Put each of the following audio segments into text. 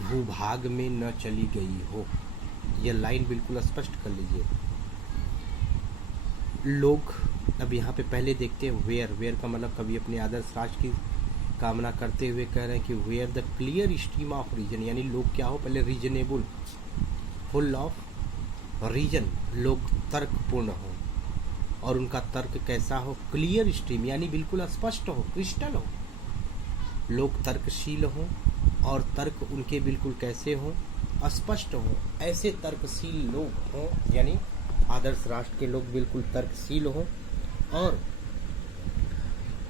भूभाग में न चली गई हो। यह लाइन बिल्कुल स्पष्ट कर लीजिए। लोग, अब यहाँ पे पहले देखते हैं वेयर। वेयर का मतलब कभी अपने आदर्श राष्ट्र की कामना करते हुए कह रहे हैं कि where the clear stream of reason, यानी लोग क्या हो, पहले रीजनेबल, फुल ऑफ रीजन, लोग तर्कपूर्ण हो, और उनका तर्क कैसा हो, क्लियर स्ट्रीम, यानी बिल्कुल स्पष्ट हो, क्रिस्टल हो। लोग तर्कशील हों और तर्क उनके बिल्कुल कैसे हों, स्पष्ट हों। ऐसे तर्कशील लोग हों, यानी आदर्श राष्ट्र के लोग बिल्कुल तर्कशील हों, और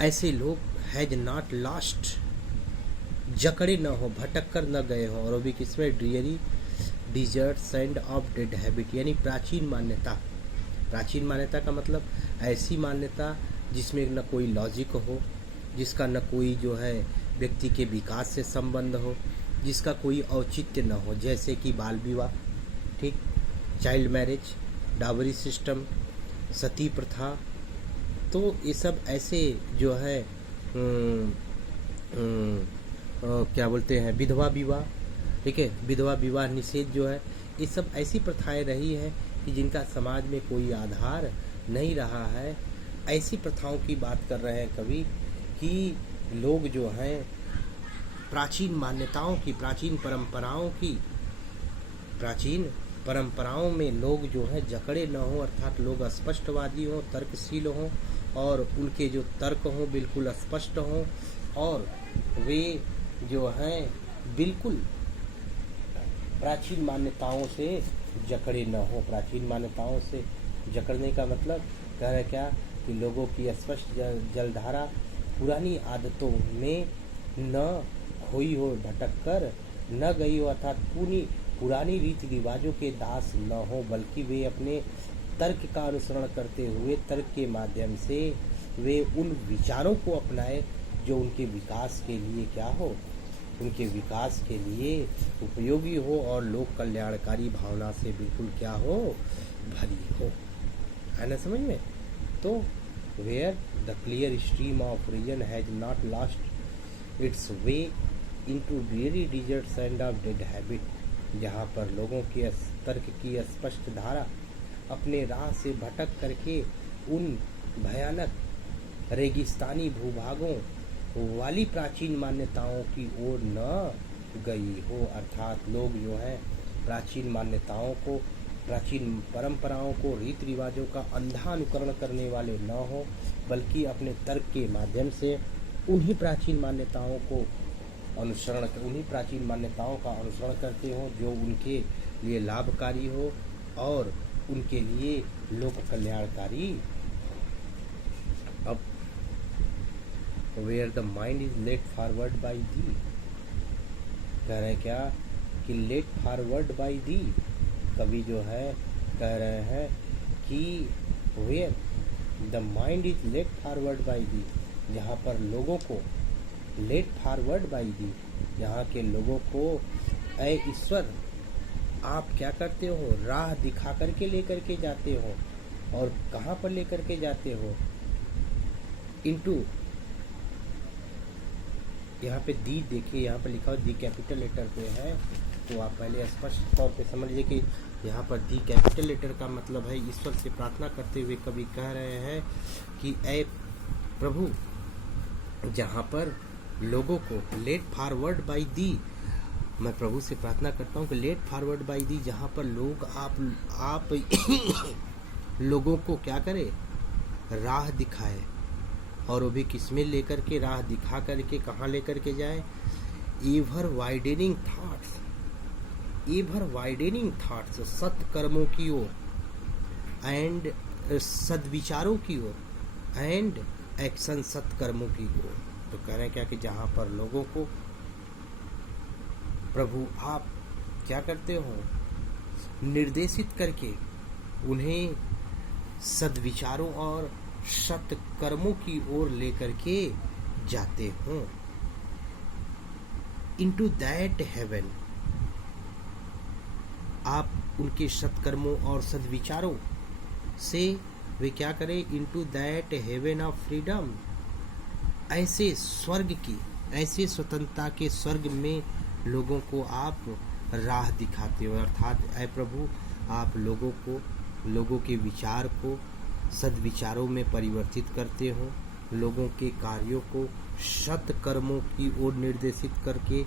ऐसे लोग हैज नॉट लास्ट, जकड़े न हो, भटक कर न गए हों, और वो भी किसमें, dreary desert sand of dead habit, यानी प्राचीन मान्यता। प्राचीन मान्यता का मतलब ऐसी मान्यता जिसमें न कोई लॉजिक हो, जिसका न कोई जो है व्यक्ति के विकास से संबंध हो, जिसका कोई औचित्य न हो, जैसे कि बाल विवाह, ठीक, चाइल्ड मैरिज, डावरी सिस्टम, सती प्रथा। तो ये सब ऐसे जो है क्या बोलते हैं, विधवा विवाह, ठीक है, विधवा विवाह निषेध जो है, ये सब ऐसी प्रथाएं रही हैं कि जिनका समाज में कोई आधार नहीं रहा है। ऐसी प्रथाओं की बात कर रहे हैं कवि कि लोग जो हैं प्राचीन मान्यताओं की, प्राचीन परंपराओं में लोग जो है जकड़े न हो, अर्थात लोग स्पष्टवादी हों, तर्कशील हों, और उनके जो तर्क हों बिल्कुल स्पष्ट हों, और वे जो हैं बिल्कुल प्राचीन मान्यताओं से जकड़े न हो। प्राचीन मान्यताओं से जकड़ने का मतलब कह रहे क्या कि लोगों की स्पष्ट जलधारा पुरानी आदतों में न खोई हो, भटक कर न गई हो, अर्थात पुरानी रीति रिवाजों के दास न हो, बल्कि वे अपने तर्क का अनुसरण करते हुए, तर्क के माध्यम से वे उन विचारों को अपनाए जो उनके विकास के लिए क्या हो, उनके विकास के लिए उपयोगी हो, और लोक कल्याणकारी भावना से बिल्कुल क्या हो, भरी हो। है ना समझ में? तो where the clear stream of reason has not lost its way into dreary deserts and of dead habit, जहाँ पर लोगों के तर्क की स्पष्ट धारा अपने राह से भटक करके उन भयानक रेगिस्तानी भूभागों वाली प्राचीन मान्यताओं की ओर न गई हो। अर्थात लोग जो हैं प्राचीन मान्यताओं को, प्राचीन परंपराओं को, रीति रिवाजों का अंधा अनुकरण करने वाले न हो, बल्कि अपने तर्क के माध्यम से उन्हीं प्राचीन मान्यताओं का अनुसरण करते हों जो उनके लिए लाभकारी हो और उनके लिए लोक कल्याणकारी। अब where the mind is led forward by thee, कह रहे हैं क्या कि लेट फॉरवर्ड बाई दी, कवि जो है कह रहे हैं कि where the mind is led forward by thee, जहाँ पर लोगों को लेट फॉरवर्ड बाई दी, यहाँ के लोगों को ऐ ईश्वर आप क्या करते हो, राह दिखा करके लेकर के जाते हो, और कहाँ पर लेकर के जाते हो, इनटू, यहाँ पे दी देखिए, यहाँ पर लिखा हो दी कैपिटल लेटर पे है, तो आप पहले स्पष्ट तौर पे समझ लीजिए कि यहाँ पर दी कैपिटल लेटर का मतलब है ईश्वर से प्रार्थना करते हुए कवि कह रहे हैं कि ऐ प्रभु, जहाँ पर लोगों को लेट फॉरवर्ड बाई दी, मैं प्रभु से प्रार्थना करता हूँ कि लेट फॉरवर्ड बाई दी, जहाँ पर लोग आप लोगों को क्या करे, राह दिखाए, और वो भी किसमें लेकर के, राह दिखा करके कहाँ लेकर के जाए, एवर वाइडनिंग थॉट्स, सत्कर्मों की ओर, एंड सद्विचारों की ओर, एंड एक्शन, सत्कर्मों की ओर। तो कह रहे हैं क्या कि जहाँ पर लोगों को प्रभु आप क्या करते हो, निर्देशित करके उन्हें सद्विचारों और सत्कर्मों की ओर लेकर के जाते हो, इनटू दैट हेवन, आप उनके सत्कर्मों और सद्विचारों से वे क्या करें, into that heaven of freedom, ऐसे स्वर्ग की, ऐसे स्वतंत्रता के स्वर्ग में लोगों को आप राह दिखाते हो, अर्थात ऐ प्रभु आप लोगों के विचार को सद्विचारों में परिवर्तित करते हो, लोगों के कार्यों को सत्कर्मों की ओर निर्देशित करके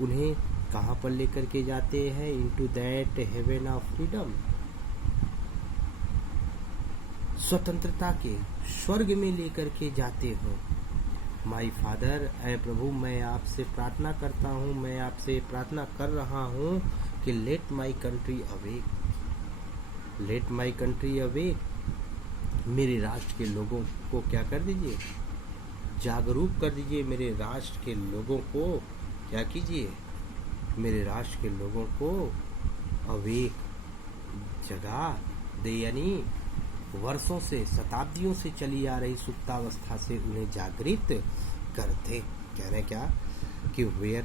उन्हें कहाँ पर लेकर के जाते हैं, into that heaven of freedom, स्वतंत्रता के स्वर्ग में लेकर के जाते हो। माई फादर, ऐ प्रभु मैं आपसे प्रार्थना करता हूँ, मैं आपसे प्रार्थना कर रहा हूँ कि let my country awake, let my country awake, मेरे राष्ट्र के लोगों को क्या कर दीजिए, जागरूक कर दीजिए, मेरे राष्ट्र के लोगों को क्या कीजिए, मेरे राष्ट्र के लोगों को अवेक, जगा दे, यानी वर्षों से शताब्दियों से चली आ रही सुप्तावस्था से उन्हें जागृत करते। कह रहे हैं क्या कि वेयर,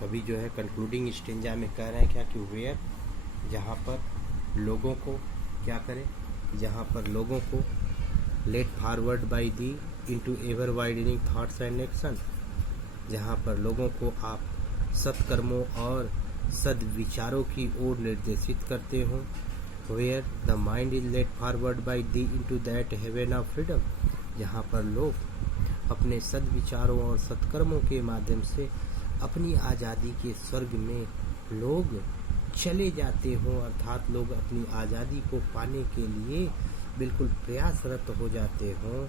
कभी जो है कंक्लूडिंग स्टेंजा में कह रहे हैं क्या कि वेयर, जहाँ पर लोगों को क्या करें, जहाँ पर लोगों को led forward by thee into ever widening thoughts and action, जहाँ पर लोगों को आप सत्कर्मों और सद्विचारों की ओर निर्देशित करते हो। Where the mind is led forward by thee into that heaven of freedom, जहाँ पर लोग अपने सद्विचारों और सत्कर्मों के माध्यम से अपनी आज़ादी के स्वर्ग में लोग चले जाते हो, अर्थात लोग अपनी आज़ादी को पाने के लिए बिल्कुल प्रयासरत हो जाते हो।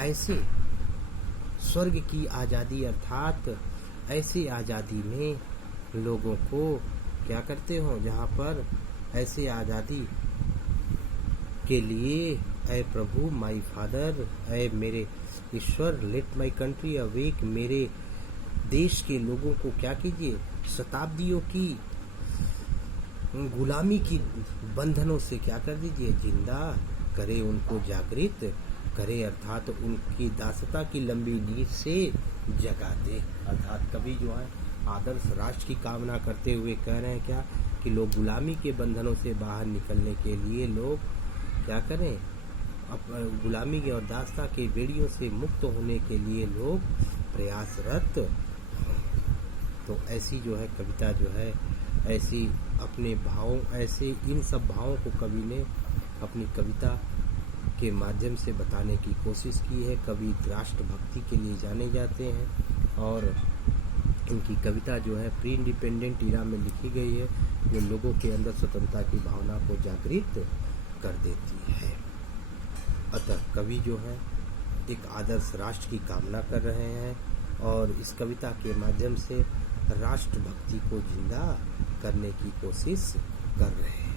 ऐसे स्वर्ग की आज़ादी, अर्थात ऐसी आज़ादी में लोगों को क्या करते हो, जहाँ पर ऐसे आज़ादी के लिए ऐ प्रभु माई फादर, ऐ मेरे ईश्वर, लेट माई कंट्री अवेक, मेरे देश के लोगों को क्या कीजिए, शताब्दियों की गुलामी की बंधनों से क्या कर दीजिए, जिंदा करे, उनको जागृत करे, अर्थात उनकी दासता की लंबी नींद से जगा दे। अर्थात कभी जो है आदर्श राष्ट्र की कामना करते हुए कह रहे हैं क्या कि लोग गुलामी के बंधनों से बाहर निकलने के लिए लोग क्या करें, गुलामी और दासता के बेड़ियों से मुक्त होने के लिए लोग प्रयासरत। तो ऐसी जो है कविता जो है, ऐसी अपने भावों, ऐसे इन सब भावों को कवि ने अपनी कविता के माध्यम से बताने की कोशिश की है। कवि राष्ट्रभक्ति के लिए जाने जाते हैं और इनकी कविता जो है प्री इंडिपेंडेंट इरा में लिखी गई है, जो लोगों के अंदर स्वतंत्रता की भावना को जागृत कर देती है। अतः कवि जो है एक आदर्श राष्ट्र की कामना कर रहे हैं और इस कविता के माध्यम से राष्ट्रभक्ति को जिंदा करने की कोशिश कर रहे हैं।